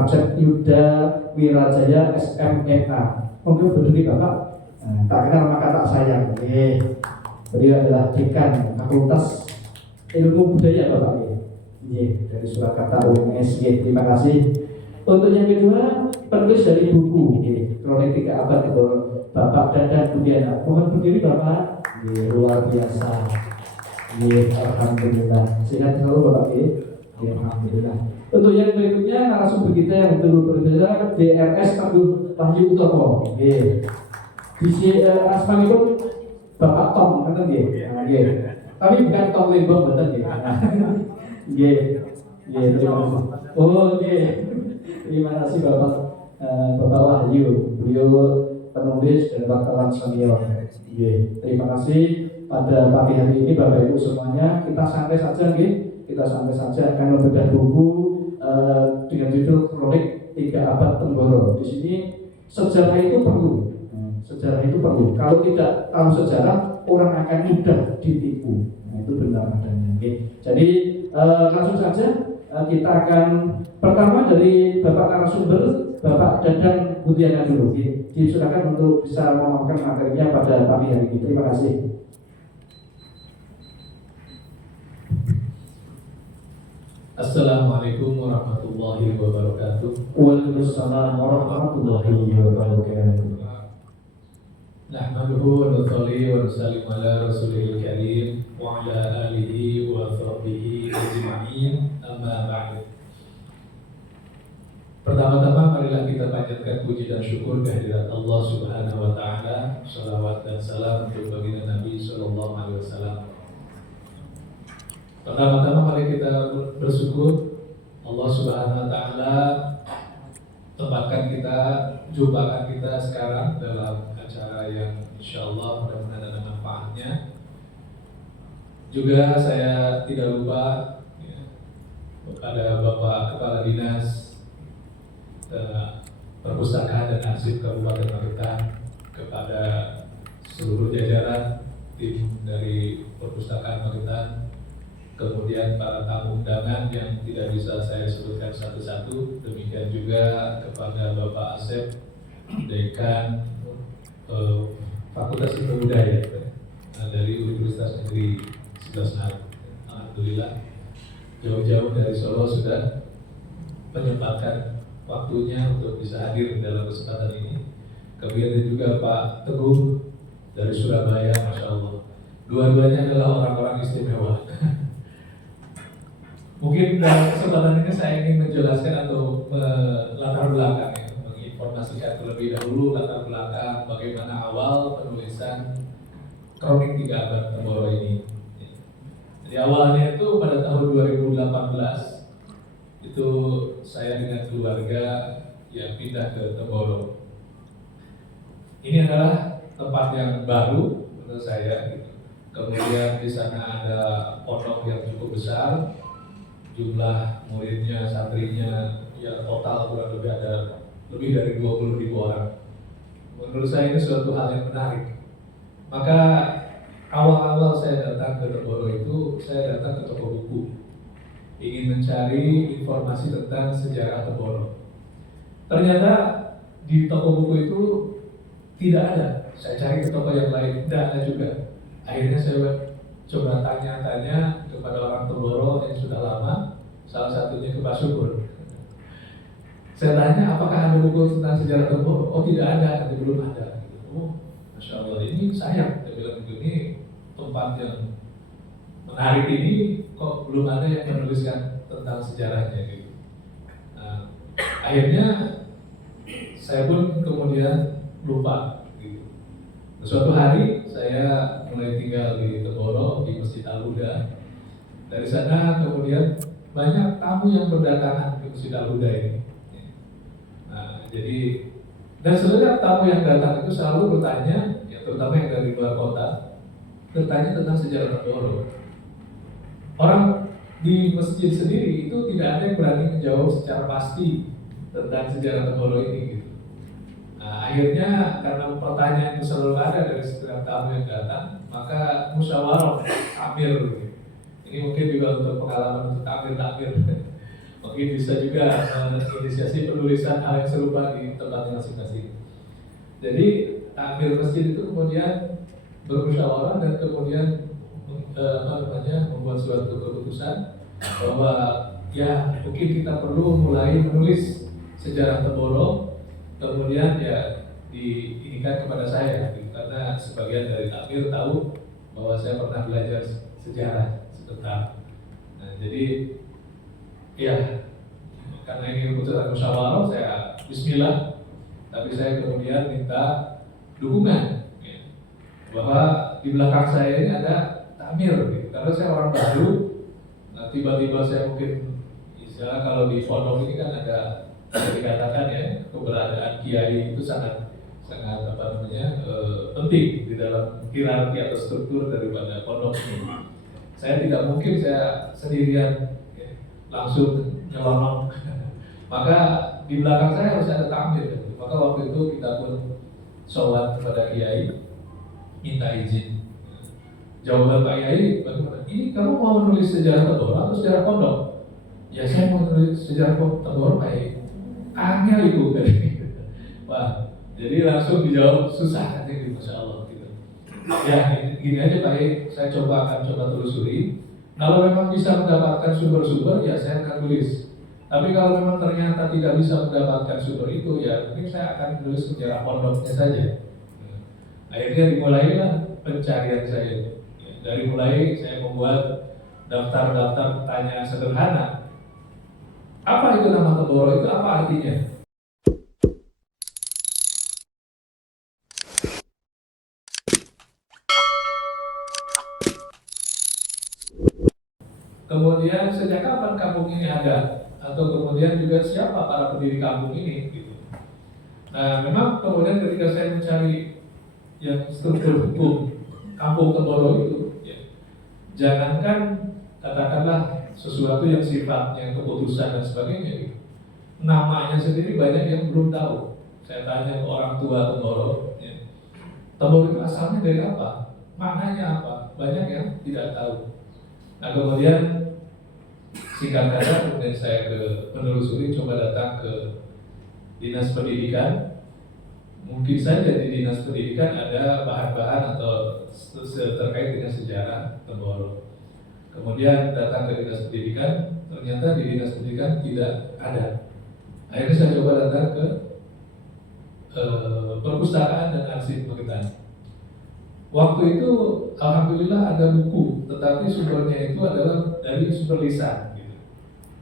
Arcet Yuda Wirajaya SMNA. Monggo berdiri Bapak. Tak kenal maka tak sayang. Beliau adalah Dekan Fakultas Ilmu Budaya Bapak. Dari Surakarta UNSY. Terima kasih. Untuk yang kedua, penulis dari buku Kronik 3 Abad Temboro, Bapak Dadan Budiana. Mohon berdiri Bapak. Luar biasa. Alhamdulillah. Sehat selalu Bapak. Alhamdulillah. Untuk yang berikutnya, narasumber kita yang berbeda DRS Teguh Wahyu Utomo. Di asmanipun Bapak Tom, kan dia. Tapi bukan Tom Lembong, betul ya. Terima kasih. Terima kasih Bapak Wahyu. Beliau penulis dan wartawan senior. Terima kasih pada pagi hari ini Bapak Ibu semuanya. Kita santai saja, kita santai saja akan membedah buku dengan judul Kronik 3 Abad Temboro. Di sini sejarah itu perlu. Sejarah itu perlu. Kalau tidak tahu sejarah, orang akan mudah ditipu. Itu benar adanya. Jadi langsung saja kita akan pertama dari Bapak narasumber, Bapak Dadan Budiana dulu. Silakan untuk bisa memaparkan materinya pada pagi hari ini. Terima kasih. Assalamualaikum warahmatullahi wabarakatuh. Waalaikumsalam warahmatullahi wabarakatuh. Nahmaduhu wa nusalli wa nusallim ala rasulil karim wa ala alihi wa sahbihi ajma'in, amma ba'd. Pertama-tama marilah kita panjatkan puji dan syukur kehadirat Allah Subhanahu wa taala. Shalawat dan salam untuk baginda Nabi sallallahu alaihi wasallam. Pertama-tama mari kita bersyukur Allah Subhanahu wa taala tempatkan kita, jumpakan kita sekarang dalam acara yang insyaallah mudah-mudahan ada manfaatnya. Juga saya tidak lupa kepada Bapak Kepala Dinas Perpustakaan dan Arsip Kabupaten Magetan, kepada seluruh jajaran tim dari Perpustakaan Magetan, kemudian para tamu undangan yang tidak bisa saya sebutkan satu-satu, demikian juga kepada Bapak Asep, Dekan Fakultas Ilmu Budaya dari Universitas Negeri 11 Maret. Alhamdulillah jauh-jauh dari Solo sudah menyempatkan waktunya untuk bisa hadir dalam kesempatan ini. Kemudian juga Pak Teguh dari Surabaya, Masya Allah. Dua-duanya adalah orang-orang istimewa. Mungkin dalam kesempatan ini saya ingin menjelaskan atau latar belakang, menginformasikan terlebih dahulu latar belakang bagaimana awal penulisan Kronik 3 Abad Temboro ini. Jadi awalnya itu pada tahun 2018 itu saya dengan keluarga yang pindah ke Temboro. Ini adalah tempat yang baru menurut saya. Kemudian di sana ada pondok yang cukup besar. Jumlah muridnya, santrinya, ya total kurang lebih ada lebih dari 20.000 orang. Menurut saya ini suatu hal yang menarik. Maka awal-awal saya datang ke Temboro itu, saya datang ke toko buku, ingin mencari informasi tentang sejarah Temboro. Ternyata di toko buku itu tidak ada. Saya cari ke toko yang lain, tidak ada juga. Akhirnya saya coba tanya-tanya kepada orang Temboro yang sudah lama, salah satunya ke Pak Syukur. Saya tanya, apakah ada buku tentang sejarah Temboro? Oh tidak ada, nanti belum ada. Oh, Masya Allah, ini sayang. Saya bilang ini tempat yang menarik ini, kok belum ada yang menuliskan tentang sejarahnya gitu. Nah, akhirnya saya pun kemudian lupa gitu. Suatu hari saya mulai tinggal di Temboro, di Masjid Al-Huda. Dari sana kemudian banyak tamu yang berdatangan ke Masjid Al-Huda ini. Nah, jadi dan sebenarnya tamu yang datang itu selalu bertanya, ya terutama yang dari luar kota, bertanya tentang sejarah Temboro. Orang di masjid sendiri itu tidak ada yang berani menjawab secara pasti tentang sejarah Temboro ini gitu. Nah, akhirnya karena pertanyaan itu selalu ada dari setiap tamu yang datang, maka musyawarah takmir. Ini mungkin juga untuk pengalaman untuk takmir. mungkin bisa juga menginisiasi penulisan hal yang serupa di tempatnya masing-masing. Jadi takmir masjid itu kemudian bermusyawarah dan kemudian membuat suatu keputusan bahwa ya mungkin kita perlu mulai menulis sejarah Temboro, kemudian ya diinikan kepada saya karena sebagian dari takmir tahu bahwa saya pernah belajar sejarah sebentar. Nah, jadi ya karena ini keputusan musyawarah, saya Bismillah, tapi saya kemudian minta dukungan ya, bahwa di belakang saya ini ada takmir gitu. Karena saya orang baru, nah, tiba-tiba saya mungkin misalnya kalau di pondok ini kan ada dikatakan ya keberadaan kiai itu sangat penting di dalam hierarki atau struktur daripada pondok ini. Saya tidak mungkin saya sendirian ya, langsung nyelonong. Maka di belakang saya harus ada takmir. Gitu. Maka waktu itu kita pun sholat kepada kiai, minta izin. Jawaban Pak Kiai, bagaimana? Ini kamu mau menulis sejarah Temboro atau sejarah pondok? Ya saya mau menulis sejarah Temboro Pak Kiai. Angel itu. Wah, jadi langsung dijawab susah nanti, Masya Allah gitu. Ya gini aja Pak Kiai, saya akan coba telusuri. Kalau memang bisa mendapatkan sumber-sumber, ya saya akan tulis. Tapi kalau memang ternyata tidak bisa mendapatkan sumber itu, ya mungkin saya akan tulis sejarah pondoknya saja. Akhirnya dimulailah pencarian saya. Dari mulai saya membuat daftar-daftar pertanyaan sederhana. Apa itu nama Temboro? Itu apa artinya? Kemudian sejak kapan kampung ini ada? Atau kemudian juga siapa para pendiri kampung ini? Gitu. Nah, memang kemudian ketika saya mencari yang struktur hukum kampung Temboro itu, jangankan katakanlah sesuatu yang sifatnya keputusan dan sebagainya, gitu. Namanya sendiri banyak yang belum tahu. Saya tanya ke orang tua Temboro, ya. Temboro itu asalnya dari apa? Maknanya apa? Banyak yang tidak tahu. Nah kemudian singkat kata, kemudian saya menelusuri, coba datang ke Dinas Pendidikan. Mungkin saja di Dinas Pendidikan ada bahan-bahan atau terkait dengan sejarah Temboro. Kemudian datang ke Dinas Pendidikan, ternyata di Dinas Pendidikan tidak ada. Akhirnya saya coba datang ke Perpustakaan dan Arsip Magetan. Waktu itu alhamdulillah ada buku, tetapi sumbernya itu adalah dari sumber lisan. Gitu.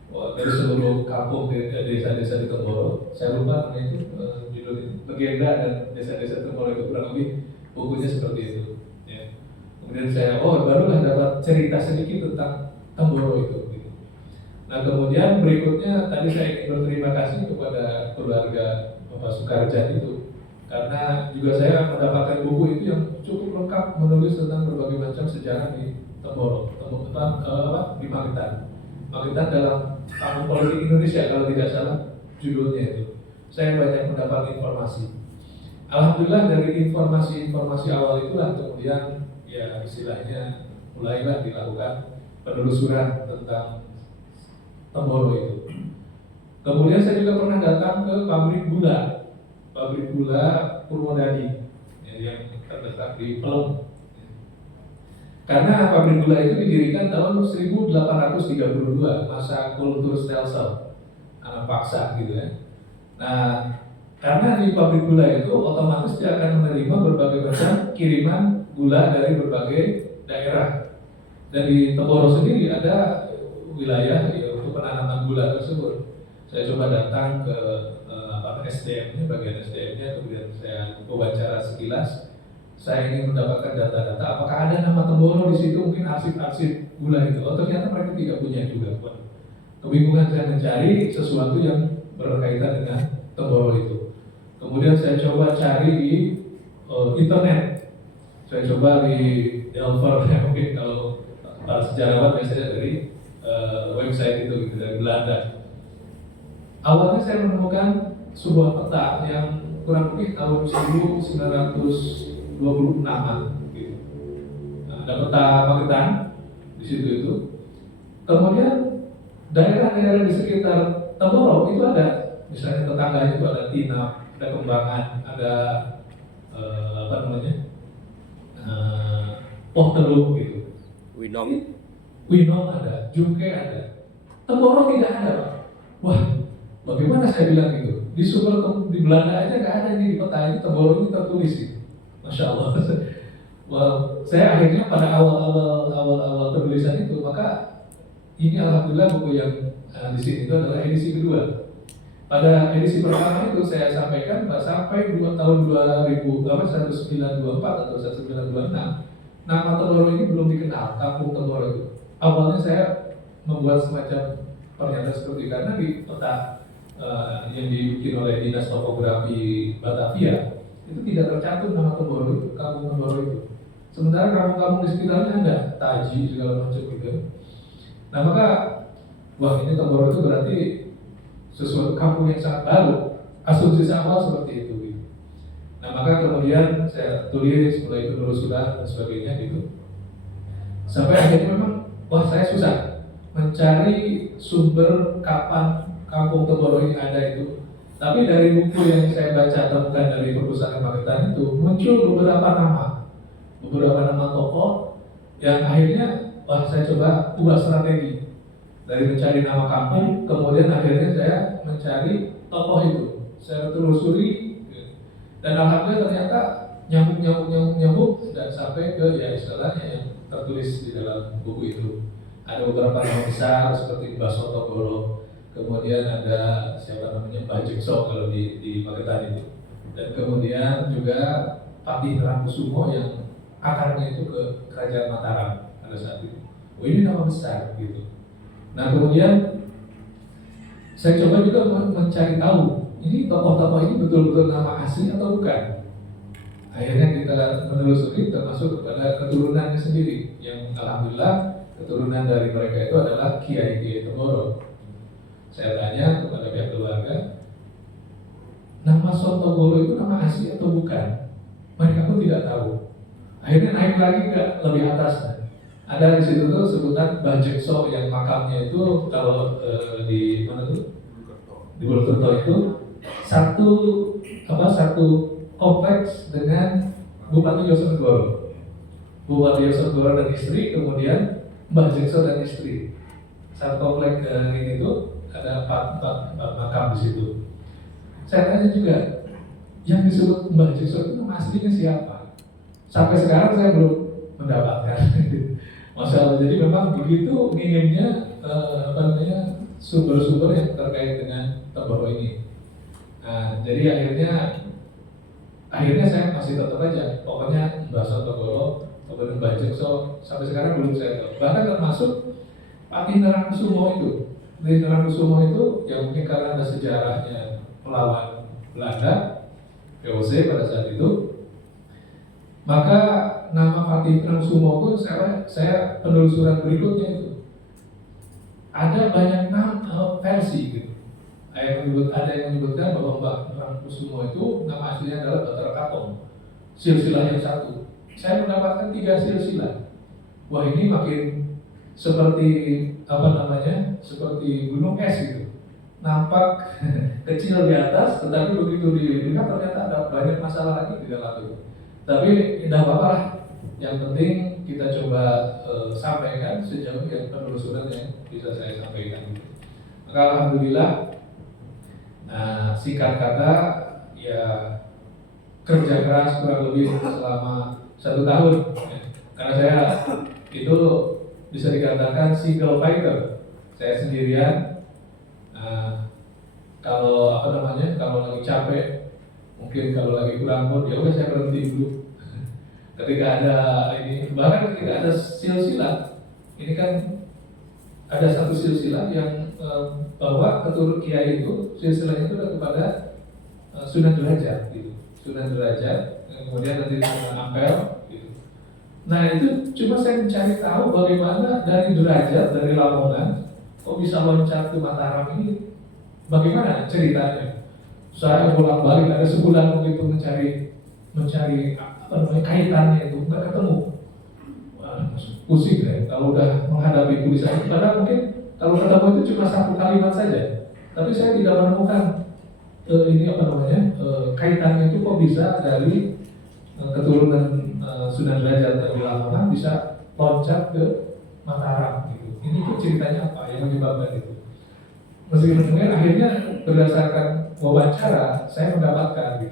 Dari seluruh kampung desa-desa di Temboro. Saya lupa namanya itu judulnya Legenda dan Desa-desa Temboro itu kurang lebih bukunya seperti itu. Ya. Kemudian saya barulah dapat cerita sedikit tentang Temboro itu. Gitu. Nah kemudian berikutnya tadi saya ingin berterima kasih kepada keluarga Bapak Sukarjan itu, karena juga saya mendapatkan buku itu yang cukup lengkap menulis tentang berbagai macam sejarah di Temboro, di Magetan. Magetan dalam Kamus Politik Indonesia kalau tidak salah judulnya itu. Saya banyak mendapat informasi. Alhamdulillah dari informasi awal itulah kemudian ya istilahnya mulailah dilakukan penelusuran tentang Temboro itu. Kemudian saya juga pernah datang ke pabrik gula Purwodadi ya, yang terletak di Pelem. Karena pabrik gula itu didirikan tahun 1832, masa kultur stelsel, anak paksa gitu ya. Nah, karena di pabrik gula itu otomatis dia akan menerima berbagai macam kiriman gula dari berbagai daerah. Dan di Temboro sendiri ada wilayah ya, untuk penanaman gula tersebut. Saya coba datang ke SDM-nya, bagian SDM-nya, kemudian saya wawancara sekilas. Saya ingin mendapatkan data-data, apakah ada nama Temboro di situ, mungkin arsip-arsip gula itu. Ternyata mereka tidak punya juga. Kebingungan saya mencari sesuatu yang berkaitan dengan Temboro itu. Kemudian saya coba cari di internet. Saya coba di Delver, ya, mungkin kalau para sejarawan biasanya dari website itu gitu, dari Belanda. Awalnya saya menemukan sebuah peta yang kurang lebih tahun 1926-an gitu. Nah, ada peta Magetan di situ itu. Kemudian daerah-daerah di sekitar Temboro itu ada, misalnya tetangganya itu ada Tinap, ada Kembangan, ada apa namanya, Poh Teluk gitu. Winong ada, Jungke ada. Temboro tidak ada, Pak. Wah, bagaimana saya bilang gitu? Di Sumber di Belanda aja nggak ada nih di peta ini, Temboro ini tertulis gitu. Masya Allah. Wah, saya akhirnya pada awal penulisan itu, maka ini alhamdulillah buku yang di sini itu adalah edisi kedua. Pada edisi pertama itu saya sampaikan bahwa sampai tahun 1924 atau 1926 nama Temboro ini belum dikenal, kampung Temboro itu. Awalnya saya membuat semacam pernyataan seperti karena di peta yang dibikin oleh Dinas Topografi Batavia itu tidak tercantum nama Temboro itu, kampung Temboro itu. Sementara kampung-kampung di sekitarnya ada, Taji segala macam gitu. Nah maka, wah ini Temboro itu berarti sesuatu kampung yang sangat baru. Asumsi saya awal seperti itu. Gitu. Nah maka kemudian saya tulis mulai penelusuran dan sebagainya gitu. Sampai akhirnya memang, wah saya susah mencari sumber kapan kampung Temboro ini ada itu. Tapi dari buku yang saya baca temukan dari perpustakaan Magetan itu muncul beberapa nama tokoh yang akhirnya wah saya coba ubah strategi dari mencari nama kampung, kemudian akhirnya saya mencari tokoh itu, saya telusuri dan alhamdulillah ternyata nyambung dan sampai ke ya istilahnya yang tertulis di dalam buku itu. Ada beberapa nama besar seperti Baso Togoro, kemudian ada siapa namanya Bajekso kalau di Magetan itu, dan kemudian juga Patih Nerangkusumo yang akarnya itu ke Kerajaan Mataram pada saat itu. Oh ini nama besar gitu. Nah kemudian saya coba juga mencari tahu ini tokoh-tokoh ini betul-betul nama asli atau bukan. Akhirnya kita menelusuri termasuk kepada keturunannya sendiri yang alhamdulillah keturunan dari mereka itu adalah Kiai Temboro. Saya tanya kepada pihak keluarga, nama Sontogoro itu nama asli atau bukan? Mereka pun tidak tahu. Akhirnya naik lagi ke lebih atas. Ada di situ tuh sebutan Bajekso yang makamnya itu kalau di mana tuh? Di Bulukerto itu satu kompleks dengan Bupati Yosenegoro. Bupati Yosenegoro dan istri, kemudian Bajekso dan istri. Satu kompleks ini tuh ada empat makam di situ. Saya tanya juga, yang disebut Bajekso itu nama aslinya siapa? Sampai sekarang saya belum mendapatkan. Masalah jadi memang begitu minimnya sumber-sumber yang terkait dengan Temboro ini. Nah, jadi akhirnya saya masih tetap aja, pokoknya Baso Togoro, kemudian Bajekso, sampai sekarang belum saya tahu. Bahkan termasuk Patih Nerangkusumo itu. Patih Nerangkusumo itu yang mungkin karena ada sejarahnya melawan Belanda, VOC pada saat itu. Maka nama Patih Nerangkusumo itu saya penelusuran berikutnya itu ada banyak nama versi gitu. Ada yang menyebutkan bahwa Mbak Nerangkusumo itu nama aslinya adalah Batar Katong, silsilah yang satu. Saya mendapatkan 3 silsilah. Wah ini makin seperti seperti gunung es gitu. Nampak kecil di atas, tetapi begitu dilihat ternyata ada banyak masalah lagi di dalam itu. Tapi tidak apa-apa lah. Yang penting kita coba sampaikan sejauh yang penelusuran yang bisa saya sampaikan. Maka alhamdulillah, singkat kata ya kerja keras kurang lebih selama 1 tahun. Karena saya itu bisa dikatakan single fighter. Saya sendirian. Kalau kalau lagi capek, mungkin kalau lagi kurang mood, ya udah saya berhenti dulu. Ketika ada ini, bahkan ketika ada silsilah, ini kan ada satu silsilah yang bahwa keturun kiai itu silsilahnya itu kepada Sunan Derajat gitu. Sunan Derajat, kemudian nanti Sunan Ampel gitu. Nah itu cuma saya mencari tahu bagaimana dari Derajat, dari Lamongan kok bisa loncat ke Mataram ini, bagaimana ceritanya. Saya bolak-balik ada sebulan begitu mencari kaitannya itu, nggak ketemu. Wah, pusing deh kalau udah menghadapi tulisan itu. Padahal mungkin Kalau ketemu itu cuma satu kalimat saja, tapi saya tidak menemukan kaitannya itu kok bisa dari keturunan Sunan Derajat dari Lamongan bisa loncat ke Mataram gitu. Ini tuh ceritanya apa yang menyebabkan itu? Meskipun akhirnya berdasarkan wawancara saya mendapatkan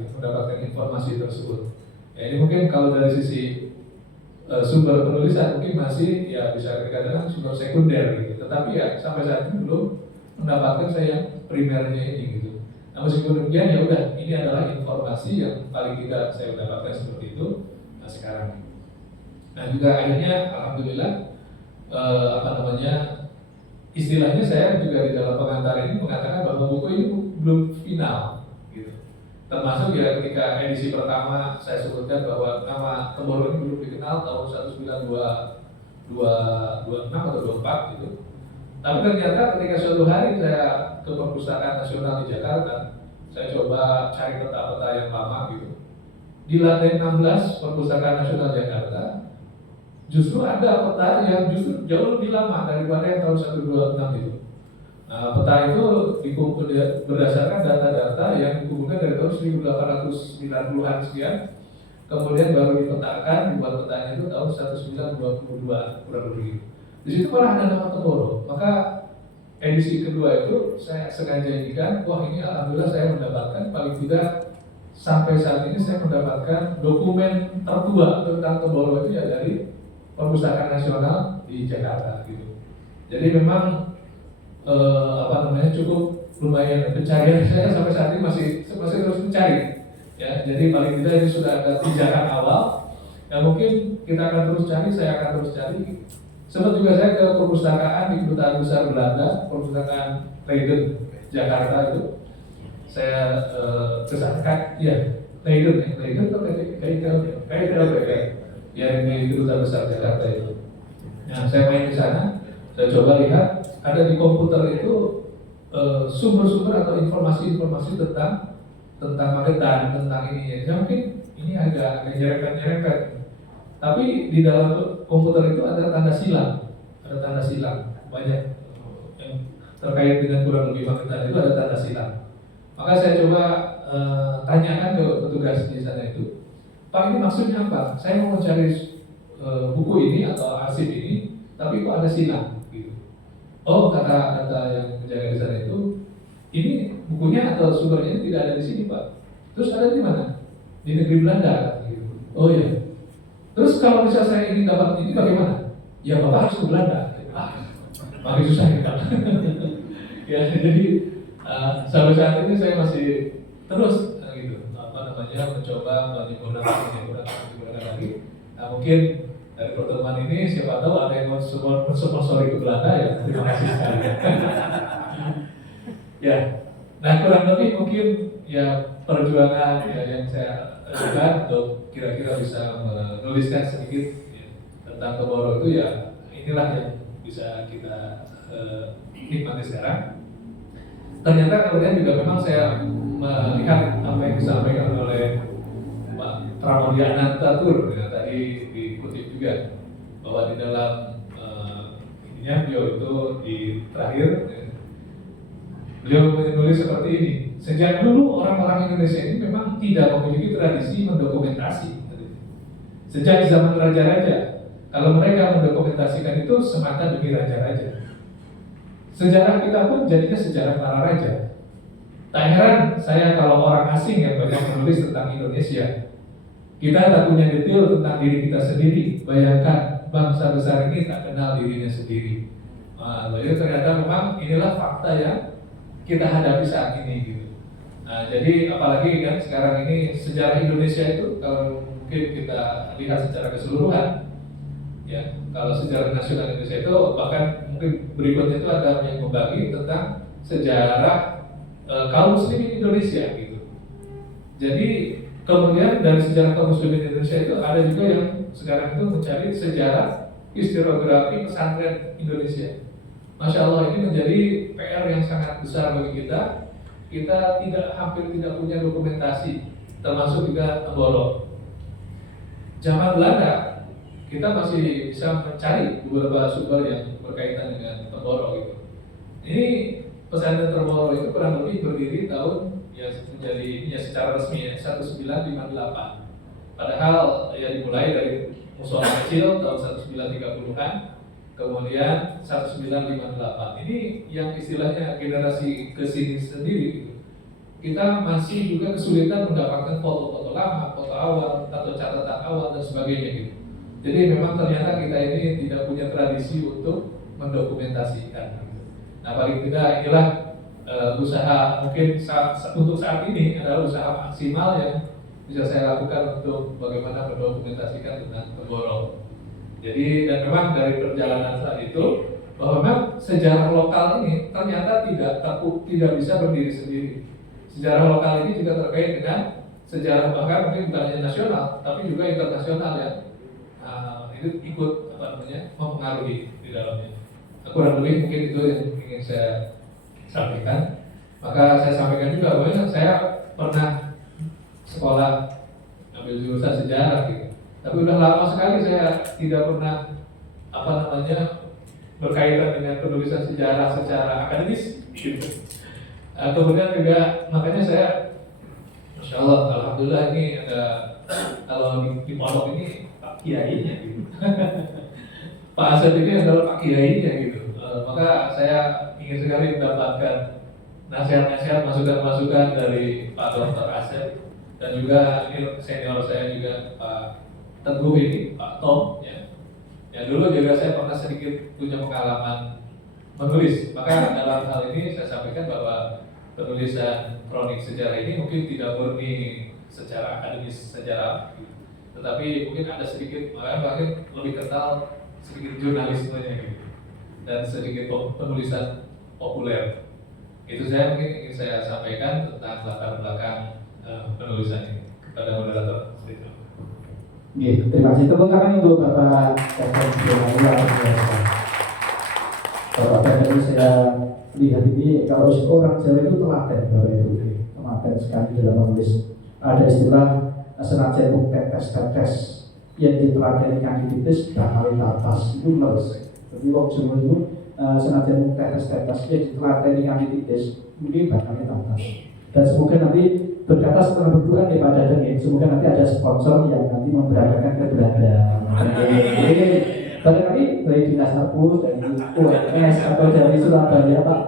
informasi tersebut. Ya ini mungkin kalau dari sisi sumber penulisan mungkin masih ya bisa dikatakan sumber sekunder gitu. Tetapi ya sampai saat ini belum mendapatkan saya yang primernya ini gitu. Nah meskipun demikian ya udah ini adalah informasi yang paling tidak saya dapatkan seperti itu sekarang. Nah juga akhirnya alhamdulillah istilahnya saya juga di dalam pengantar ini mengatakan bahwa buku ini belum final gitu. Termasuk ya ketika edisi pertama saya sebutkan bahwa nama Temboro ini belum dikenal tahun 1926 atau 24 gitu. Tapi ternyata ketika suatu hari saya ke Perpustakaan Nasional di Jakarta, saya coba cari peta-peta yang lama gitu. Di lantai 16 Perpustakaan Nasional Jakarta justru ada peta yang justru jauh lebih lama daripada yang tahun 126 itu. Nah, peta itu berdasarkan data-data yang dikumpulkan dari tahun 1890-an sekian, kemudian baru dipetakan, dibuat petanya itu tahun 1922 kurang lebih. Di situ malah ada nama Temboro. Maka edisi kedua itu saya sengaja jadikan, wah ini alhamdulillah saya mendapatkan paling tidak sampai saat ini saya mendapatkan dokumen tertua tentang Temboro itu ya dari Perpustakaan Nasional di Jakarta gitu. Jadi memang cukup lumayan pencarian saya sampai saat ini masih terus mencari. Ya, jadi paling tidak ini sudah ada pijakan awal. Ya mungkin kita akan terus cari, saya akan terus cari. Sempat juga saya ke perpustakaan di Kedutaan Besar Belanda, Perpustakaan Leiden Jakarta itu. Saya kesana, ya Leiden atau yang di Kedutaan Besar Jakarta itu. Nah, saya main di sana, saya coba lihat ada di komputer itu sumber-sumber atau informasi-informasi tentang Magetan, tentang ini. Ya mungkin ini agak nyerempet. Tapi di dalam komputer itu ada tanda silang, banyak yang terkait dengan kurang lebih Magetan itu ada tanda silang. Maka saya coba tanyakan ke petugas di sana itu, Pak ini maksudnya apa? Saya mau mencari buku ini atau arsip ini, tapi kok ada silang gitu. Oh kata yang menjaga di sana itu, ini bukunya atau sumbernya tidak ada di sini Pak. Terus ada di mana? Di negeri Belanda gitu. Oh iya. Terus kalau misalnya saya ingin dapat ini bagaimana? Ya Bapak harus ke Belanda. Makin susah ya Pak. Ya jadi sampai saat ini saya masih terus mencoba menyempurnakan lagi. Nah mungkin dari pertemuan ini siapa tahu ada yang mau sponsori ke Belanda ya, terima kasih sekali. Ya, nah kurang lebih mungkin ya perjuangan ya, yang saya lakukan untuk kira-kira bisa menuliskan sedikit ya, tentang Temboro itu ya inilah yang bisa kita nikmati sekarang. Ternyata kemudian juga memang saya melihat apa yang disampaikan oleh Pak Pramodia Anantatur ya, tadi dikutip juga bahwa di dalam beliau itu di terakhir beliau menulis seperti ini. Sejak dulu orang-orang Indonesia ini memang tidak memiliki tradisi mendokumentasi. Sejak zaman raja-raja, kalau mereka mendokumentasikan itu semata demi raja-raja. Sejarah kita pun jadinya sejarah para raja. Tak heran saya kalau orang asing yang banyak menulis tentang Indonesia. Kita tak punya detail tentang diri kita sendiri. Bayangkan bangsa besar ini tak kenal dirinya sendiri. Nah, jadi ternyata memang inilah fakta yang kita hadapi saat ini gitu. Nah, jadi apalagi kan sekarang ini sejarah Indonesia itu kalau mungkin kita lihat secara keseluruhan, ya kalau sejarah nasional Indonesia itu bahkan mungkin berikutnya itu ada yang membagi tentang sejarah kaum muslimin Indonesia gitu. Jadi kemudian dari sejarah kaum muslimin Indonesia itu ada juga yang sekarang itu mencari sejarah historiografi pesantren Indonesia. Masya Allah ini menjadi PR yang sangat besar bagi kita. Kita hampir tidak punya dokumentasi, termasuk juga Temboro. Zaman Belanda kita masih bisa mencari beberapa sumber yang berkaitan dengan Temboro gitu. Ini pesantren Tromoro itu kurang lebih berdiri tahun ya menjadi ya secara resmi ya 1958. Padahal ya dimulai dari musola kecil tahun 1930-an, kemudian 1958. Ini yang istilahnya generasi kesini sendiri gitu. Kita masih juga kesulitan mendapatkan foto-foto lama, foto awal atau catatan awal dan sebagainya gitu. Jadi memang ternyata kita ini tidak punya tradisi untuk mendokumentasikan. Nah paling tidak inilah usaha mungkin untuk saat ini adalah usaha maksimal yang bisa saya lakukan untuk bagaimana mendokumentasikan tentang Tenggoro. Jadi dan memang dari perjalanan saat itu bahwa memang sejarah lokal ini ternyata tidak bisa berdiri sendiri. Sejarah lokal ini juga terkait dengan sejarah bahkan mungkin bukan hanya nasional tapi juga internasional yang itu ikut mempengaruhi di dalamnya. Kurang lebih mungkin itu yang ingin saya sampaikan. Maka saya sampaikan juga bahwa saya pernah sekolah ambil jurusan sejarah gitu. Tapi udah lama sekali saya tidak pernah berkaitan dengan penulisan sejarah secara akademis gitu. Kemudian juga makanya saya Masya Allah, Alhamdulillah ini ada kalau di pondok ini Pak Kiainya gitu. Pak Asep ini adalah Pak Kiainya gitu. Maka saya ingin sekali mendapatkan nasihat-nasihat, masukan-masukan dari Pak Dr. Asep dan juga ini senior saya juga Pak Teguh ini, Pak Tom ya. Ya dulu juga saya pernah sedikit punya pengalaman menulis. Maka dalam hal ini saya sampaikan bahwa penulisan kronik sejarah ini mungkin tidak murni secara akademis sejarah, tetapi mungkin ada sedikit bahkan lebih kental sedikit jurnalismenya gitu dan sedikit penulisan populer. Itu saya mungkin ingin saya sampaikan tentang latar belakang penulisan ini kepada moderator. Terima kasih. Tepuk tangan untuk Bapak Dr. luar biasa. Bapak tadi saya lihat ini kalau orang Jawa itu telaten, Bapak Ibu, telaten sekali dalam menulis. Ada istilah senajan buk tetes yang diterapkan di kaki titis bakal atas itu menulis. Jadi waktu Jawa itu senajan buk tetes yang diterapkan di kaki titis mungkin bakal atas. Dan semoga nanti berkata setelah berdoa nih Pak Dadang ya, semoga nanti ada sponsor yang nanti memberangkatkan ke Belanda. Barangkali dari Dinas Arpus, dari UMS atau dari Surabaya Pak,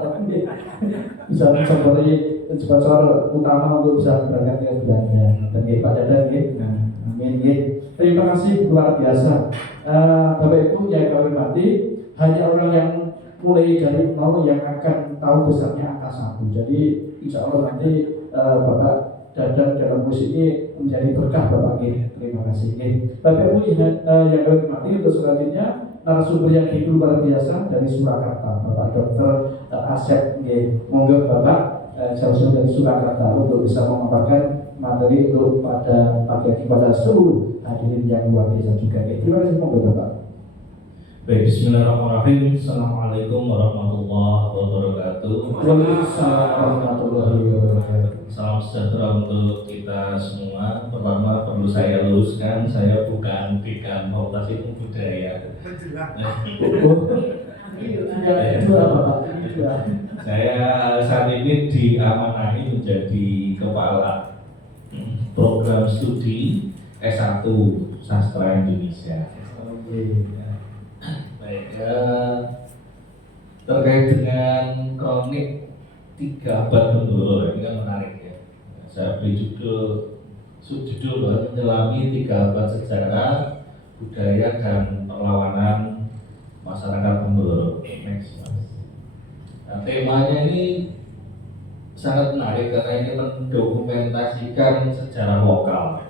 bisa mensponsori sponsor utama untuk bisa berangkat ke Belanda. Dan Pak Dadang ya, amin ya. Terima kasih luar biasa. Bapak Ibu yang kami hormati, hanya orang yang mulai dari nol yang akan tahu besarnya angka 1. Jadi insya Allah nanti Bapak Dadang dalam musik ini menjadi berkah Bapak Gih. Terima kasih. Bapak Ibu yang kami hormati, untuk selanjutnya narasumber yang luar biasa dari Surakarta, Bapak Dr. Asep. Monggo Bapak jauh dari Surakarta untuk bisa memaparkan materi untuk pada pagi pada seluruh hadirin yang luar biasa juga. Terima kasih. Monggo Bapak. Baik, bismillahirrahmanirrahim. Assalamualaikum warahmatullahi wabarakatuh. Waalaikumsalam warahmatullahi wabarakatuh. Salam sejahtera untuk kita semua. Pertama perlu saya luruskan, saya bukan dekan Fakultas Ilmu Budaya. Saya saat ini diamanahi menjadi kepala program studi S1 Sastra Indonesia. Baik, terkait dengan kronik 3 abad Tenggoro ini kan menarik ya. Saya beri subjudul menyelami 3 abad sejarah, budaya dan perlawanan masyarakat Tenggoro. Nah, temanya ini sangat menarik karena ini mendokumentasikan sejarah lokal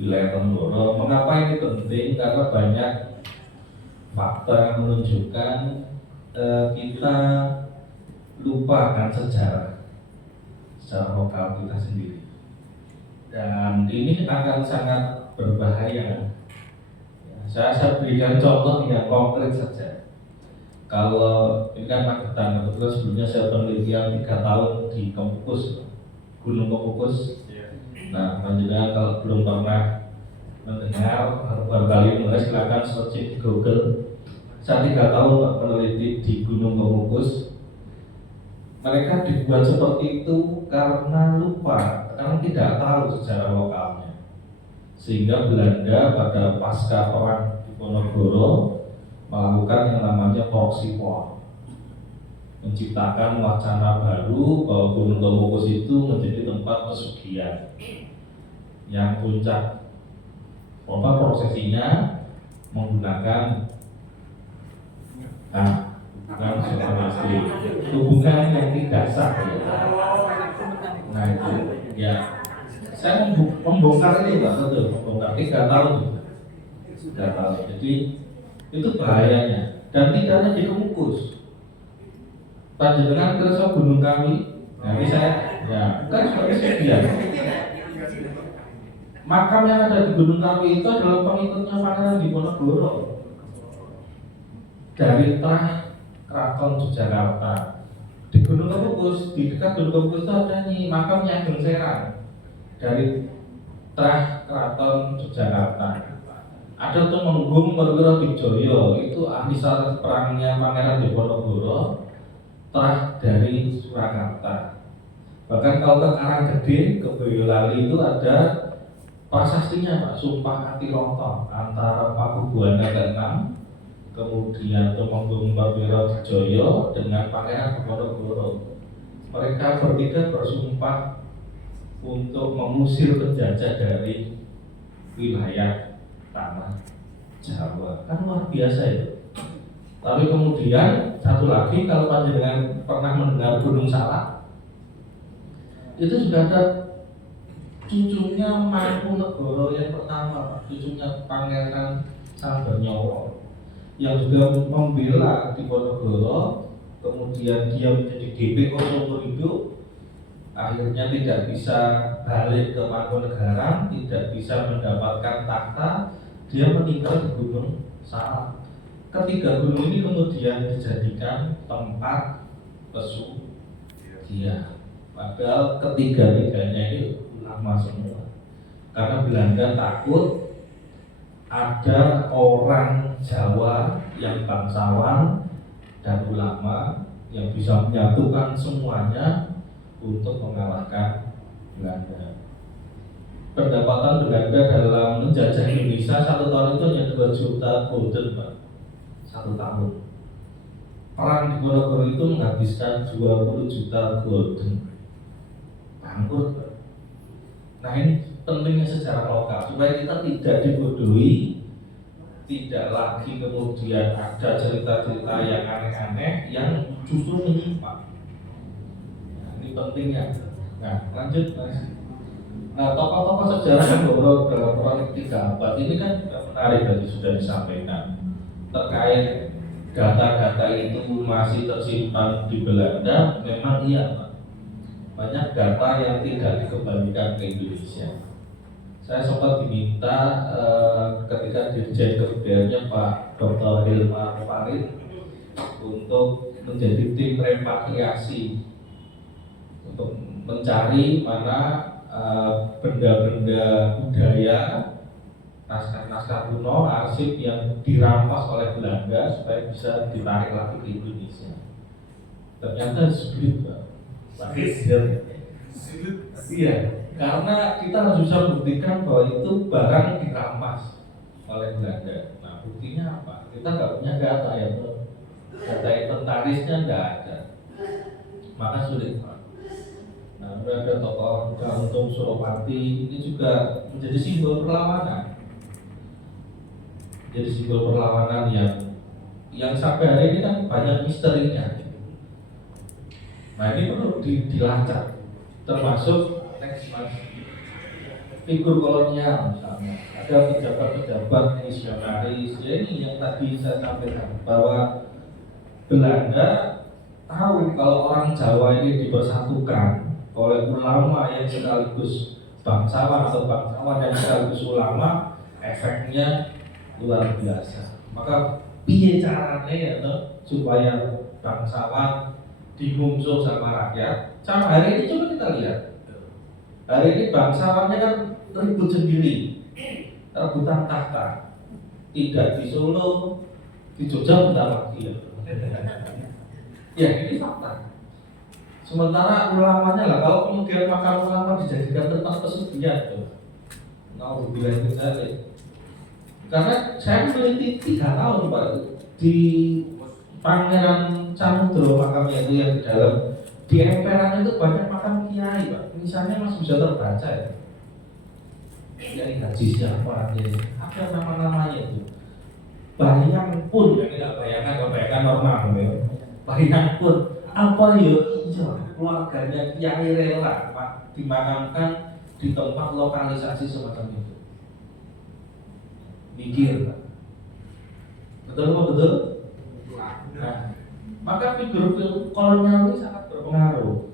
wilayah Tenggoro. Mengapa ini penting? Karena banyak fakta yang menunjukkan kita lupa akan sejarah lokal kita sendiri, dan ini akan sangat berbahaya. Saya berikan contoh yang konkret saja. Kalau ini kan Magetan, kebetulan sebelumnya saya penelitian 3 tahun di Kemukus, Gunung Kemukus. Nah, lanjutnya kalau belum pernah mendengar baru kali ini silakan search di Google Saya 3 tahun Pak, meneliti di Gunung Kemukus. Mereka dibuat seperti itu karena lupa, karena tidak tahu sejarah lokalnya. Sehingga Belanda pada pasca perang Diponegoro melakukan yang namanya proxy war, menciptakan wacana baru bahwa Gunung Kemukus itu menjadi tempat pesugihan yang puncak prosesinya menggunakan hubungan yang tidak sah ya. Nah itu ya, saya membongkar ini Pak, betul, membongkar 3 tahun juga. 3 tahun, jadi itu bahayanya. Dan tidak hanya di Kemukus, panjenengan kerasa gunung kami. Nah ini saya ya kan sebagai sekian. Makam yang ada di Gunung Kawi itu adalah pengikutnya Pangeran Diponegoro dari Trah Keraton Yogyakarta. Di Gunung Kemukus, di dekat Gunung Kemukus itu ada nih makamnya Ageng Serang dari Trah Keraton Yogyakarta. Ada Tumenggung Perwira Wijoyo, itu ahli sarat perangnya Pangeran Diponegoro, Trah dari Surakarta. Bahkan kalau ke Karanggede, ke Boyolali itu ada prasastinya Pak, Sumpah Atiroto antara Paku Buwana ke-6, kemudian Tumenggung Perwira Wijoyo dengan Pangeran Diponegoro. Mereka bertiga bersumpah untuk mengusir penjajah dari wilayah tanah Jawa. Kan luar biasa itu. Tapi kemudian satu lagi, kalau panjenengan pernah mendengar Gunung Salak, itu juga ada cucunya Mangkunegoro yang pertama, cucunya Pangeran Sambernyowo, yang juga membela Diponegoro. Kemudian dia menjadi DPO seumur hidup, akhirnya tidak bisa balik ke Mangkunegaran, tidak bisa mendapatkan takhta, dia meninggal di Gunung Salak. Ketiga gunung ini kemudian dijadikan tempat pesugihan. Padahal ketiga-tiganya ini ulama semua. Karena Belanda takut ada orang Jawa yang bangsawan dan ulama yang bisa menyatukan semuanya untuk mengalahkan Belanda. Pendapatan Belanda dalam menjajah Indonesia 1 tahun itu hanya 2 juta gulden Pak. 1 tahun. Perang Diponegoro itu menghabiskan 20 juta gulden. Bangkrut. Nah ini pentingnya sejarah lokal supaya kita tidak dibodohi, tidak lagi kemudian ada cerita-cerita yang aneh-aneh yang justru menyimpang. Nah, ini pentingnya. Nah lanjut Mas. Nah tokoh-tokoh sejarah yang beberapa dalam kronik 3 abad ini kan menarik tadi sudah disampaikan. Terkait data-data itu masih tersimpan di Belanda, memang iya Pak. Banyak data yang tidak dikembalikan ke Indonesia. Saya sempat diminta ketika Dirjen Kebudayaannya Pak Dr. Hilmar Farid untuk menjadi tim repatriasi untuk mencari mana benda-benda budaya, naskah-naskah kuno, arsip yang dirampas oleh Belanda supaya bisa ditarik lagi ke Indonesia. Ternyata sulit Pak. Iya, karena kita harus bisa buktikan bahwa itu barang dirampas oleh Belanda. Nah buktinya apa? Kita nggak punya data ya, data inventarisnya nggak ada, maka sulit Pak. Nah, ada tokoh Gantung Suropati ini juga menjadi simbol perlawanan. Jadi simbol perlawanan yang sampai hari ini kan banyak misterinya. Nah ini perlu dilacak, termasuk figur kolonial misalnya. Ada pejabat-pejabat misionaris, ya ini yang tadi saya sampaikan bahwa Belanda tahu kalau orang Jawa ini dipersatukan oleh ulama yang sekaligus bangsawan atau bangsawan yang sekaligus ulama, efeknya luar biasa. Maka piye caranya ya supaya bangsawan dimungsuh sama rakyat? Sama hari ini coba kita lihat. Hari ini bangsawannya kan ribut sendiri, rebutan takhta. Tidak di Solo, Di Jogja bentar lagi ya. Ya ini fakta. Sementara ulamanya lah, kalau kemudian makam ulama dijadikan tempat pesugihan tuh, mau bilang misalnya. Karena saya meneliti 3 tahun Pak di Pangeran Samudro makamnya itu yang di dalam, di emperan itu banyak makam kiai Pak. Misalnya masih bisa terbaca ya. Kiai Haji siapa aja, ada nama-namanya itu. Bayang pun, ya tidak bayangan normal ya. Bayang pun, apa ya iya keluarganya kiai rela Pak dimakamkan di tempat lokalisasi semacam itu. Mikir Pak. Betul Pak, betul? Nah, maka figur kolonial ini sangat berpengaruh.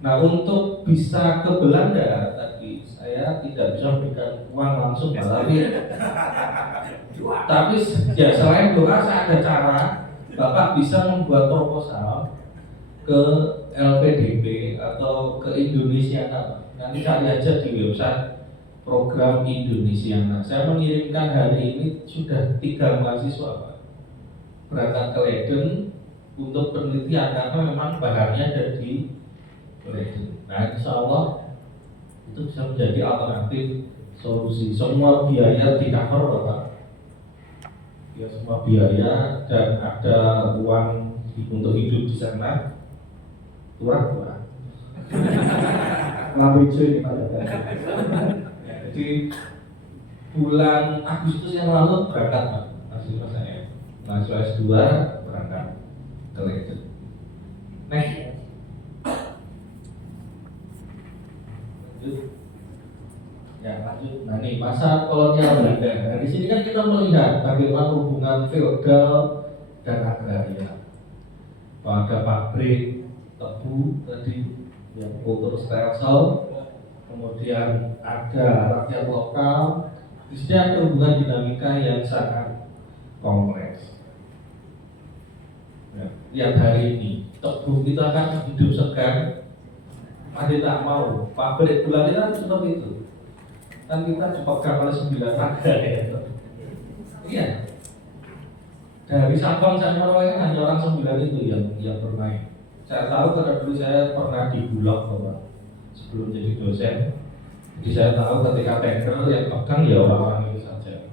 Nah, untuk bisa ke Belanda tadi saya tidak bisa memberikan uang langsung Pak, tapi ya selain doa saya ada cara. Bapak bisa membuat proposal ke LPDP atau ke Indonesiana. Nanti cari aja di website program Indonesiana. Saya mengirimkan hari ini sudah 3 mahasiswa Pak, berangkat ke Leiden untuk penelitian karena memang bahannya ada di Leiden. Nah, insya Allah itu bisa menjadi alternatif solusi. Semua biaya di cover Bapak. Ya semua biaya dan ada uang untuk hidup di sana. Kurang. Lampu hijau ini Pak. Ya, jadi bulan Agustus yang lalu berangkat Pak, mahasiswa saya, mahasiswa S2 berangkat ke Leiden. Next. Lanjut. Ya lanjut. Nah ini masa kolonial Belanda. Nah di sini kan kita melihat bagaimana hubungan feodal dan agraria. Ada pabrik tebu tadi yang kultur stelsel, kemudian ada rakyat lokal. Di sini ada hubungan dinamika yang sangat kompleks. Ya, lihat hari ini tebu kita kan hidup segar, masih tak mau. Pabrik gula kita kan seperti itu. Kan kita dipegang oleh 9 raga ya. Iya. Dari Sabang sampai Merauke hanya orang 9 itu yang bermain. Saya tahu karena dulu saya pernah di Bulog Bapak, sebelum jadi dosen. Jadi saya tahu ketika tender yang pegang ya orang-orang itu saja.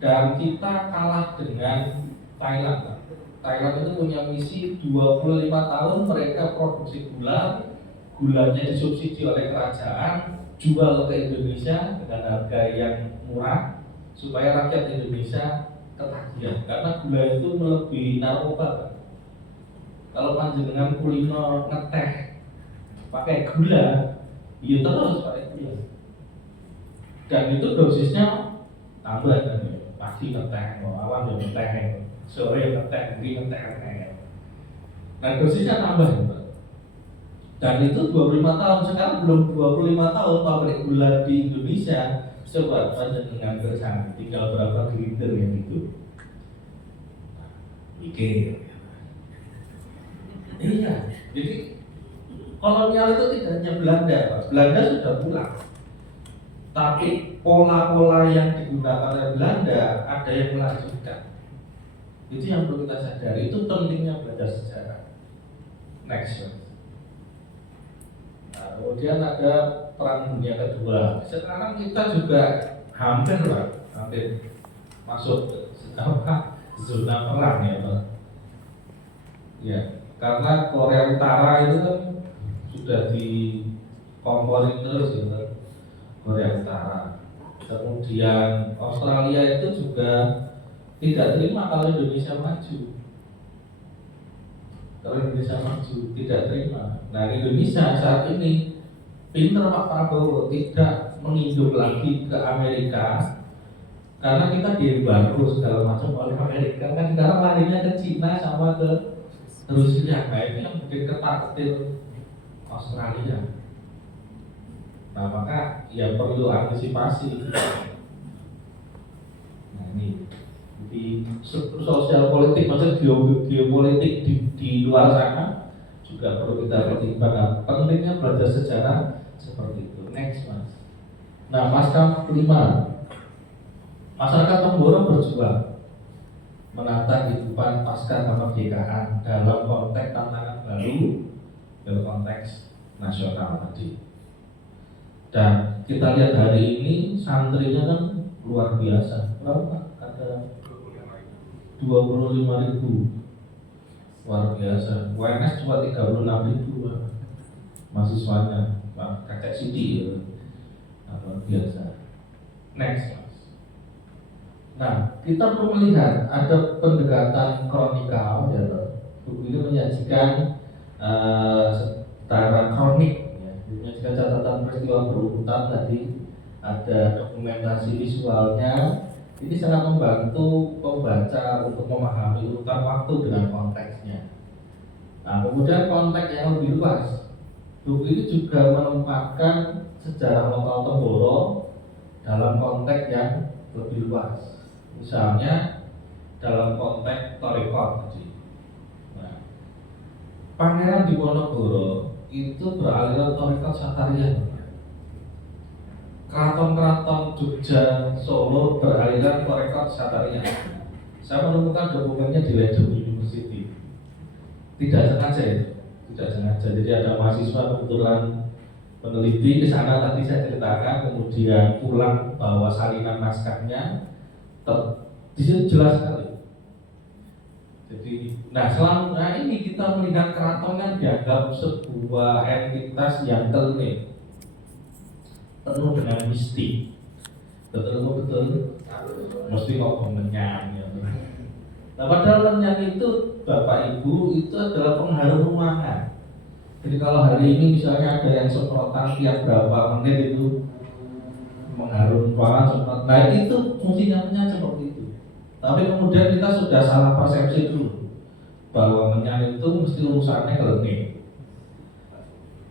Dan kita kalah dengan Thailand Pak. Thailand itu punya misi 25 tahun mereka produksi gula, gulanya disubsidi oleh kerajaan, jual ke Indonesia dengan harga yang murah supaya rakyat Indonesia ketagihan karena gula itu melebihi narkoba Pak. Kalau panjenengan kulino ngeteh pakai gula, ya terus pakai gula. Dan itu dosisnya tambah kan ya. Pagi ngeteh, awan ya ngeteh, sore ngeteh, ngeteh. Nah dosisnya tambah Pak. Dan itu 25 tahun, sekarang belum 25 tahun pabrik gula di Indonesia. Coba panjenengan bersama, tinggal berapa liter yang itu. Mikir. Iya, jadi kolonial itu tidak hanya Belanda, Pak. Belanda sudah pulang. Tapi pola-pola yang digunakan oleh Belanda ada yang melanjutkan. Itu yang perlu kita sadari, itu pentingnya belajar sejarah. Next one. Nah, kemudian ada Perang Dunia Kedua. Sekarang kita juga hampir masuk ke zona perang ya Pak. Ya, karena Korea Utara itu kan sudah dikomporin terus ya Pak. Korea Utara. Kemudian Australia itu juga tidak terima kalau Indonesia maju. Kalau Indonesia maju tidak terima. Nah Indonesia saat ini pinter Pak Prabowo tidak menginduk lagi ke Amerika karena kita diembargo segala macam oleh Amerika kan sekarang larinya ke Cina sama ke Rusia. Nah ini yang bikin ketar-ketir Australia. Nah maka ya perlu antisipasi. Nah ini di sosial politik maksudnya geopolitik di luar sana juga perlu kita pertimbangkan. Pentingnya belajar sejarah seperti itu. Next mas. Nah pasca 5 masyarakat Temboro berjuang. menata kehidupan pasca kemerdekaan dalam konteks tantangan baru, dalam konteks nasional tadi. Dan kita lihat hari ini santrinya kan luar biasa. Berapa? Ada 25.000, luar biasa. UNS cuma 36.000 mahasiswanya, kakek Sidi ya. Luar biasa. Next. Nah, kita perlu melihat ada pendekatan kronikal, ya. Buku ini menyajikan secara kronik, ya. Menyajikan catatan peristiwa berurutan tadi, ada dokumentasi visualnya. Ini sangat membantu pembaca untuk memahami urutan waktu dengan konteksnya. Nah, kemudian konteks yang lebih luas. Buku ini juga menempatkan sejarah lokal Temboro dalam konteks yang lebih luas. Misalnya dalam konteks Torikot tadi. Nah, Pangeran Diponegoro itu beraliran Torikot Sakarya. Keraton-keraton Jogja, Solo beraliran Torikot Sakarya. Saya menemukan dokumennya di Leiden University. Tidak sengaja itu, tidak sengaja. Jadi ada mahasiswa kebetulan peneliti ke sana tadi saya ceritakan, kemudian pulang bawa salinan naskahnya. Di situ jelas sekali. Jadi, nah ini kita melihat keraton kan dianggap sebuah entitas yang klinik, penuh dengan mistik. Betul, mesti ngomong menyan. Ya. Nah, padahal menyan itu Bapak Ibu itu adalah pengharum ruangan. Jadi kalau hari ini misalnya ada yang semprotan tiap berapa menit itu mengharum ruangan semprot. Nah itu fungsinya menyan seperti itu. Tapi kemudian kita sudah salah persepsi dulu bahwa menyan itu mesti urusannya klinik.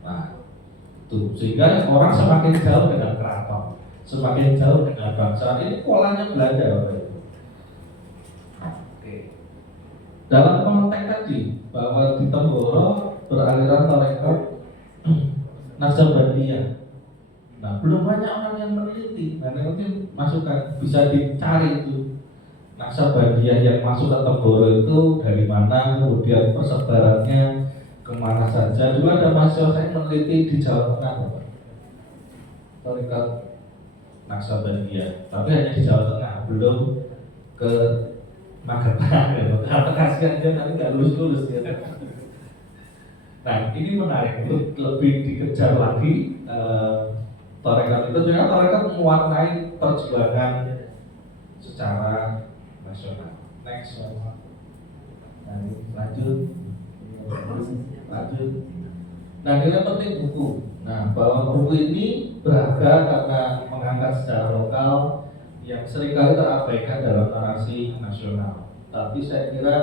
Nah, itu sehingga orang semakin jauh dengan keraton, semakin jauh dengan bangsa. Ini polanya Belanda, Bapak Ibu. Oke. Dalam konteks tadi bahwa di Temboro beraliran Torikot Naksabandiyah. Nah, belum banyak orang yang meneliti. Nah, nanti masukan bisa dicari itu. Naksabandiyah yang masuk ke Temboro itu dari mana, kemudian persebarannya kemana saja. Dulu ada mahasiswa saya meneliti di Jawa Tengah, Bapak. Torikot Naksabandiyah, tapi hanya di Jawa Tengah, belum ke Magetan. Karena kasihan dia nanti nggak lulus ya. Nah, ini menarik untuk lebih dikejar lagi. Torikot itu juga Torikot mewarnai perjuangan secara nasional. Next, nah, lanjut. Nah, ini penting buku. Nah, bahwa buku ini berharga karena mengangkat sejarah lokal yang seringkali terabaikan dalam narasi nasional. Tapi saya kira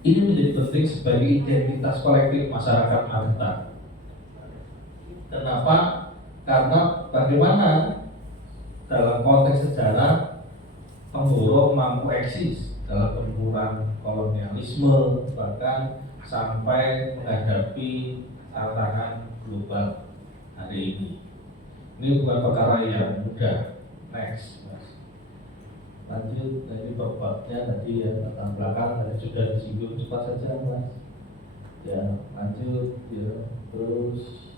ini menjadi penting sebagai identitas kolektif masyarakat Magetan. Kenapa? Karena bagaimana dalam konteks sejarah Temboro mampu eksis dalam benturan kolonialisme, bahkan sampai menghadapi tantangan global hari ini. Ini bukan perkara yang mudah. Next, Mas. Lanjut, tadi babnya tadi ya latar belakang tadi sudah disinggung, cepat saja, Mas. Ya, lanjut ya, terus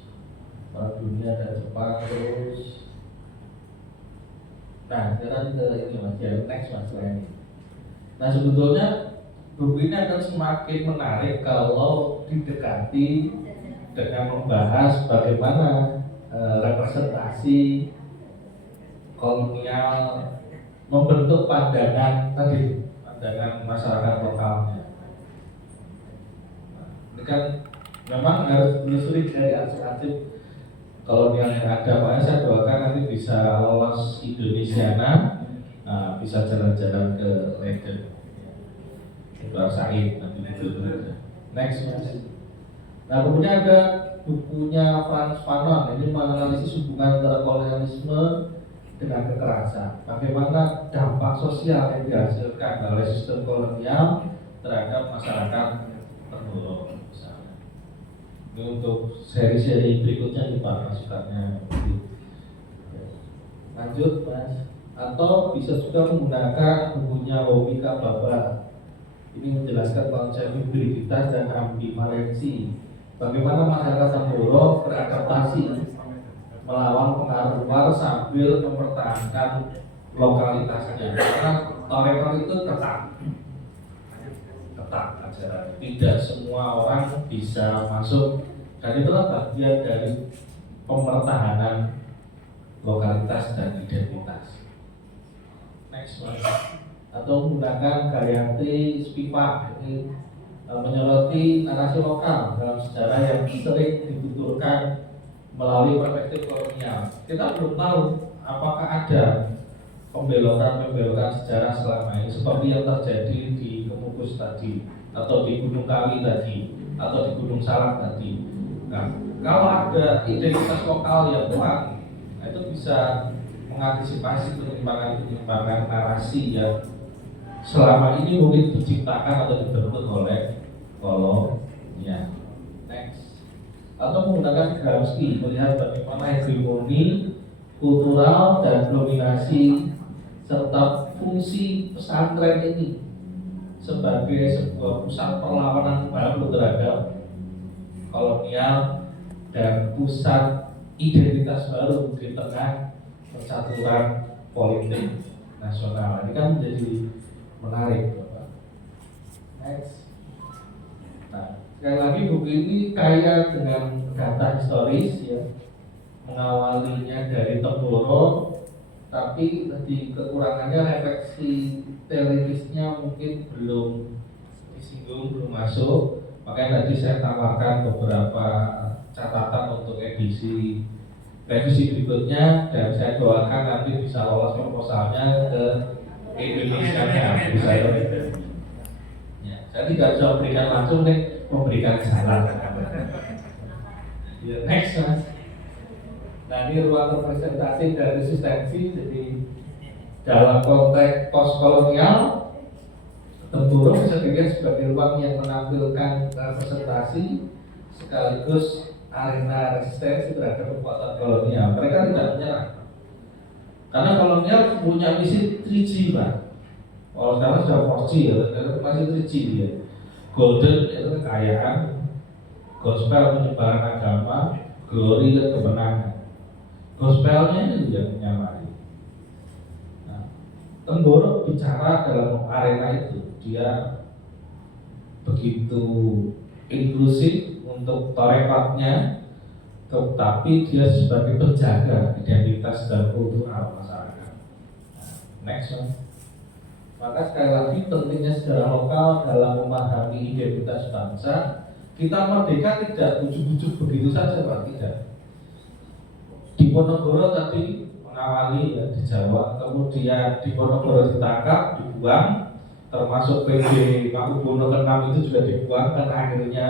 Perang Dunia dan Jepang terus. Nah, sekarang ke ini Mas, ya next Mas ini. Nah, sebetulnya buku ini akan semakin menarik kalau didekati dengan membahas bagaimana representasi kolonial membentuk pandangan tadi, pandangan masyarakat lokalnya. Nah, ini kan memang harus menyusuri dari arsip-arsip kolonial yang ada. Makanya saya doakan nanti bisa lolos Indonesiana, bisa jalan-jalan ke Leiden, rasain nanti itu. Next, Mas. Nah, kemudian ada bukunya Frans Fanon. Ini menganalisis hubungan antara kolonialisme dengan kekerasan. Bagaimana dampak sosial yang dihasilkan oleh sistem kolonial terhadap masyarakat Temboro. Ini untuk seri-seri berikutnya nih Pak masukannya. Lanjut Mas. Atau bisa juga menggunakan bukunya Homika Baba. Ini menjelaskan konsep hibriditas dan ambivalensi. Bagaimana masyarakat Tamboro beradaptasi melawan pengaruh luar sambil mempertahankan lokalitasnya. Karena Toreto itu ketat ajaran. Tidak semua orang bisa masuk, dan itulah bagian dari pempertahanan lokalitas dan identitas. Next one. Atau menggunakan Gayanti Spiva, ini menyoroti narasi lokal dalam sejarah yang sering dituturkan melalui perspektif kolonial. Kita belum tahu apakah ada pembelokan sejarah selama ini seperti yang terjadi di Kemukus tadi, atau di Gunung Kawi tadi, atau di Gunung Salak tadi. Nah, kalau ada identitas lokal yang kuat, nah itu bisa mengantisipasi penyimpangan narasi yang selama ini mungkin diciptakan atau dibentuk oleh kolonial. Next. Atau menggunakan Gramsci melihat bagaimana hegemoni kultural dan dominasi serta fungsi pesantren ini sebagai sebuah pusat perlawanan baru terhadap kolonial dan pusat identitas baru di tengah percaturan politik nasional. Ini kan menjadi menarik, Bapak. Next. Nah, sekali lagi buku ini kaya dengan data historis ya, mengawalinya dari Tamboro, tapi di kekurangannya refleksi teoritisnya mungkin belum disinggung, belum masuk. Makanya tadi saya tawarkan beberapa catatan untuk revisi berikutnya, dan saya doakan nanti bisa lolos proposalnya ke Indonesia-nya, bisa ya. Saya tidak bisa memberikan langsung nih, memberikan saran. Next, Mas. Nah, ini ruang representasi dan resistensi. Jadi dalam konteks postkolonial, Tamboro bisa dilihat sebagai ruang yang menampilkan representasi sekaligus arena resistensi terhadap kekuatan kolonial. Mereka tidak menyerah, karena kolonial punya misi 3G, Pak. Kalau sekarang sudah 4G ya, masih 3G dia. Golden itu kekayaan, gospel penyebaran agama, glory dan kemenangan. Gospelnya itu yang menyamai. Nah, Tamboro bicara dalam arena itu, dia begitu inklusif untuk torekotnya, tetapi dia sebagai penjaga identitas dan kultural masyarakat. Next one. Maka sekali lagi pentingnya sejarah lokal dalam memahami identitas bangsa. Kita merdeka tidak ujuk-ujuk begitu saja, Pak, tidak. Di Ponorogo tadi mengawali ya, di Jawa, kemudian di Ponorogo ditangkap, dibuang, termasuk PB Pakubono ke-6 itu juga dibuang, dan akhirnya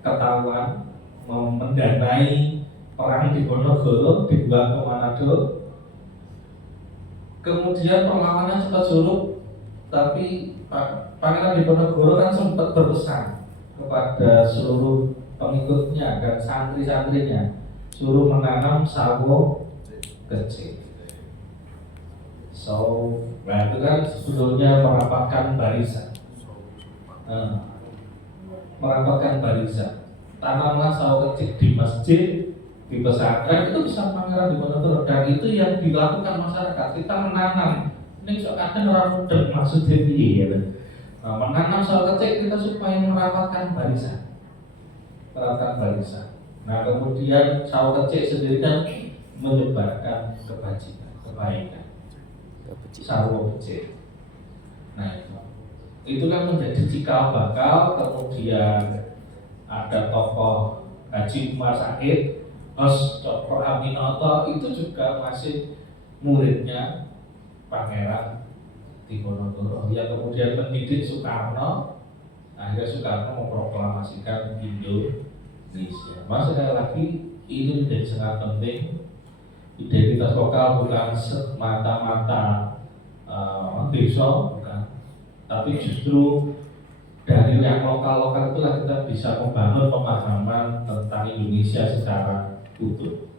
ketahuan mendanai perang di Ponorogo, dibuang ke Manado. Kemudian perlawanan sempat surut, tapi Pangeran Diponegoro kan sempat berpesan kepada seluruh pengikutnya dan santri-santrinya, suruh menanam sawo kecil. Nah itu kan sebetulnya merapatkan barisan. Tanamlah sawo kecil di masjid, di pesantren, itu bisa Pangeran Diponegoro, dan itu yang dilakukan masyarakat. Kita menanam. Ini kadang orang muda maksudnya piye ya. Nah, menanam sawo kecil kita supaya merapatkan barisan. Nah, kemudian sawo kecil sendiri kan menyebarkan kebaikan. Sawo kecil. Nah, itu kan menjadi cikal bakal. Kemudian ada tokoh Haji Umar Said, Cokro Aminoto, itu juga masih muridnya Pangeran Diponegoro, yang kemudian mendidik Soekarno. Akhirnya Soekarno memproklamasikan Indonesia. Sekali lagi ini menjadi sangat penting. Identitas lokal bukan semata-mata desa, bukan, tapi justru dari yang lokal-lokal itulah kita bisa membangun pemahaman tentang Indonesia secara utuh.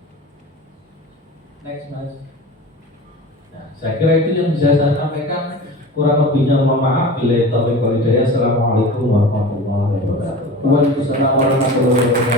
Next, Mas. Nah, saya kira itu yang bisa saya sampaikan. Kurang lebihnya mohon maaf. Bila taufiq wal hidayah. Assalamualaikum warahmatullahi wabarakatuh. Waalaikumsalam warahmatullahi wabarakatuh.